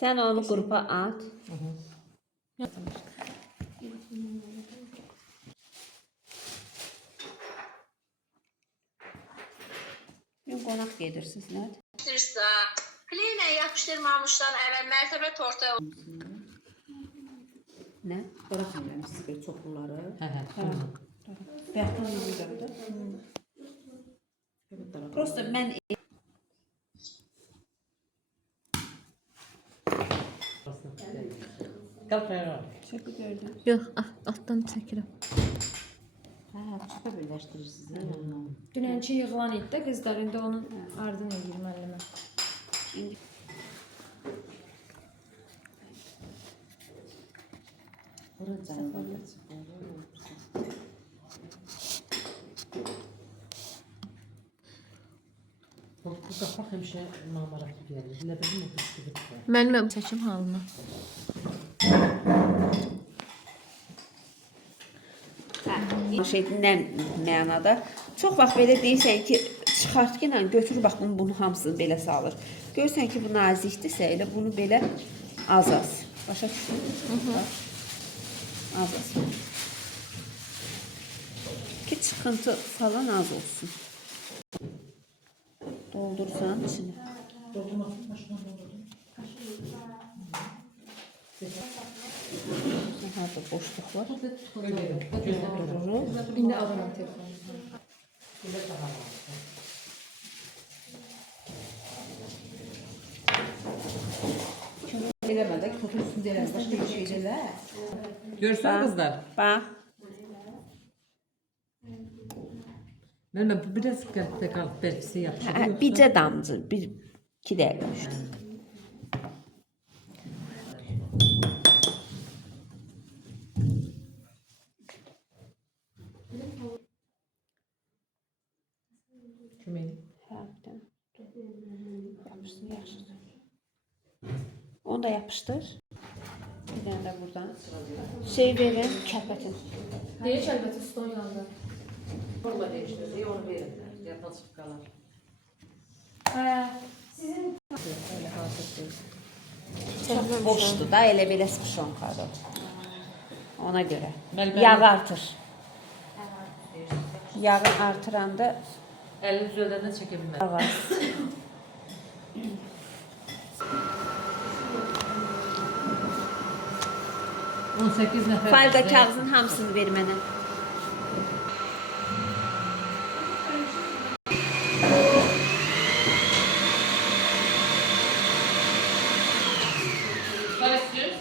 Sen onu grupa at. Gün qonaq gedirsiniz, nədir? Kleylə yapışdırmamışdan əvvəl mərtəbə tortu Nə? Bırakmıyorum size çoxluları. Bəxtən yürüdüm. Prosta mən Şöyle gördüm. Yox, altdan çəkirəm. Çöpe birleştirirsiniz. Dünənki yığılan idi də qızlar, indi onun ardını eləyir müəllimə. Bu qapaq həmişə maraqlı gəlir. Elə bilmə bu sıxıntı. Müəllimə çəkim halını. nə mənada çox vaxt belə deyirsən ki, çıxartqı ilə götür bax bunun hamısını belə salır. Görsən ki, bu nazikdirsə, elə bunu belə az. Başa düşdün? Az. Ki çıxıntı falan az olsun. Doldursan içine. Doldurmasın, başına doldurdum. Harada boşluq var. İndi alıram telefonu. Eləmədə, kutu üstündə eləmədə, başka bir şey elə. Görsən qızlar. Bax. Mən bu biraz qəlbdə qalıb bəlkisi yapışır. Bircə damcı, 1-2 dəqiqə. Köməyini. Yapışsın, yaxşı. Onu da yapışdır. Bir dənə də buradan. Şey verin, kərbətin. Deyir kəlbəti ston yanında. Forma değiştirdi, onu verin. Yatan çıxıb qalar. Çox boşdur da, elə belə spişonkadır. Ona görə. Məl- Yağı artır. Yağı artıranda Əlini düzəldəndə çəkə bilmər. ağaz. On 18 nəfər. Faylda kağızın hamısını ver mənə. Var istiyor.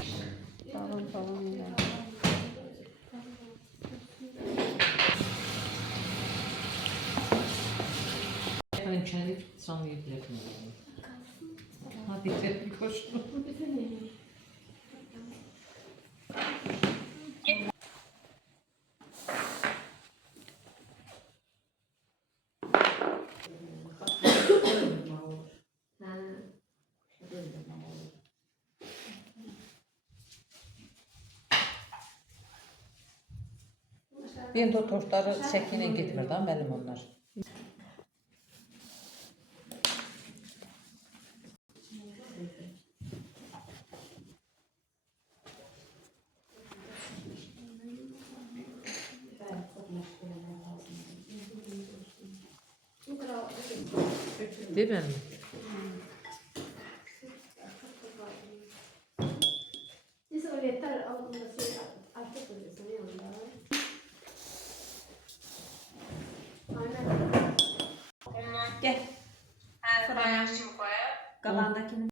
Balon elə. Efendim kendi canlı yedirelim. Hadi gidelim koşun. Benim de tortları şəklinə getmir da mənim onlar. Değil mi? Gəl. Hə, bayaq kimi qoyub. Qabağındakini